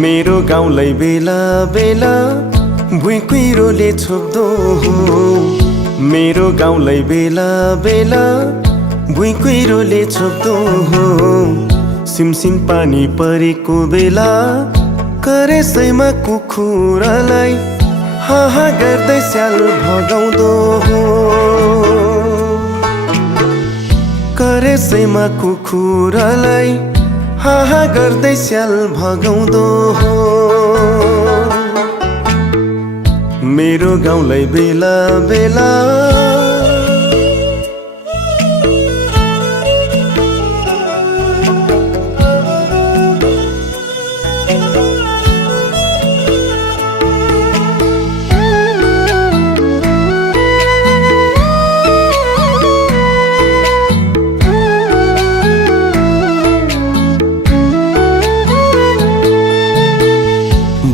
मेरो गाउँलाई बेला बेला भुइँ कुहिरोले छोप्दो हो। मेरो गाउँलाई बेला बेला भुइँ कुहिरोले छोप्दो हो। सिमसिम पानी परेको बेला करेसैमा कुखुरालाई हाहा गर्दै स्याल भगाउँदो हो। करेसैमा कुखुरालाई हाहा गर्दै स्याल भगाउँदो हो। मेरो गाउँलाई बेला बेला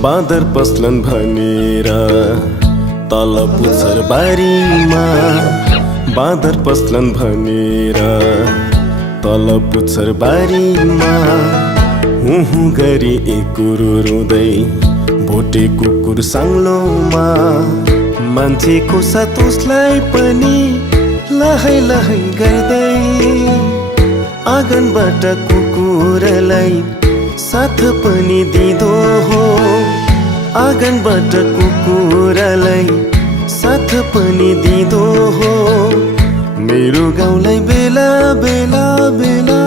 बाँदर पस्लन् भनेर तल पुच्छर बारीमा। बाँदर पस्लन् भनेर तल पुच्छर बारीमा। हुँ गरी एकुरो रुँदै भोटे कुकुर साङ्लोमा। मान्छेको साथ उसलाई पनि लहै लहै गर्दै आँगनबाट कुकुरलाई साथ पनि दिँदो हो। आँगनबाट कुकुरलाई साथ पनि दिँदो हो। मेरो गाउँलाई बेला बेला बेला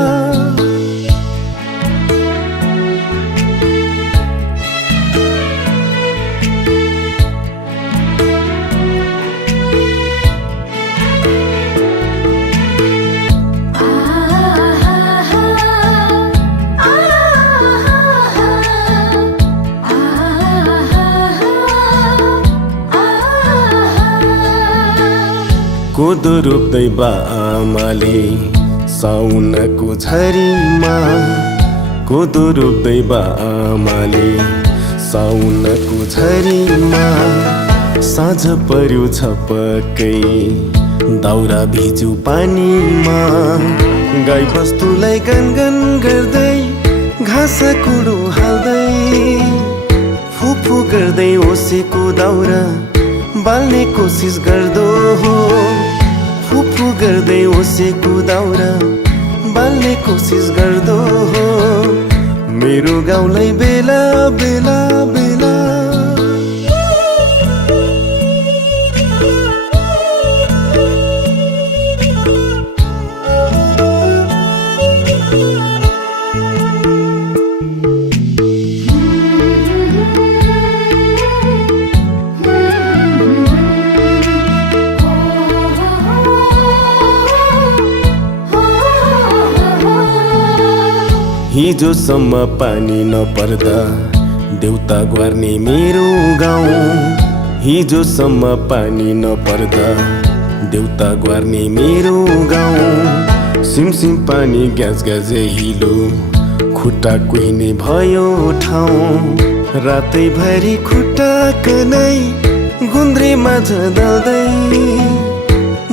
कोदो रोप्दै बाआमाले साउनको झरीमा। कोदो रोप्दै बाआमाले साउनको झरीमा। साँझ पर्यो छपक्कै दाउरा भिजु पानीमा। गाई बस्तुलाई गनगन गर्दै घाँस कुडो हाल्दै फुफु गर्दै ओसेको दाउरा बाल्ने कोसिस गर्दो हो। फुफु गर्दै ओसेको दाउरा बाल्ने कोसिस गर्दो हो। मेरो गाउँलाई बेला बेला बेला हिजोसम्म पानी नपर्दा देउता ग्वार्ने मेरो गाउँ। हिजोसम्म पानी नपर्दा देउता ग्वार्ने मेरो गाउँ। सिमसिम पानी ग्याज ग्याजे हिलो खुट्टा कुहिने भयो ठाउँ। रातैभरि खुट्टा कनै गुन्द्रे माझ दल्दै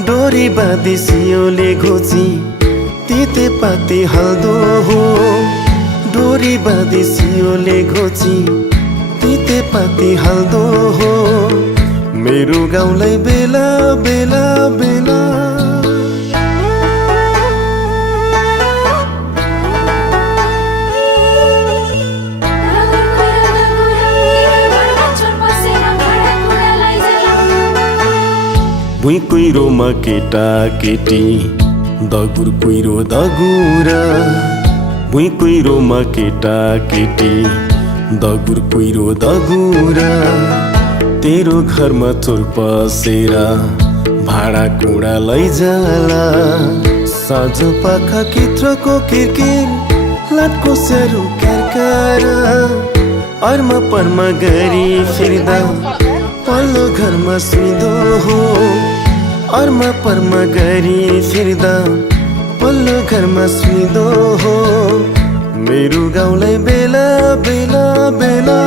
डोरी बाँधी सियोले घोची तिते पाती हाल्दो हो। डोरी बाँधी सियोले घोची तिते पाती हाल्दो हो। मेरो गाउँलाई बेला बेला बेला भुइँ कुहिरोमा केटा केटी दगुर कुहिरो दगुरा। भुइँ कुहिरोमा केटा केटी दगुर कुहिरो दगुरा। तेरो घरमा चोर पसेर भाडा कुडा लैजाला साँझ पाखा कित्रको किरकिर लाटको स्यारो क्यारकार अर्मा परमा गरी फिर्दा पल्लो घरमा सुइदो हो अर्मा परमा गरी फिर्दा पल्लो घरमा सुइदो हो मेरो गाउँलाई बेला बेला बेला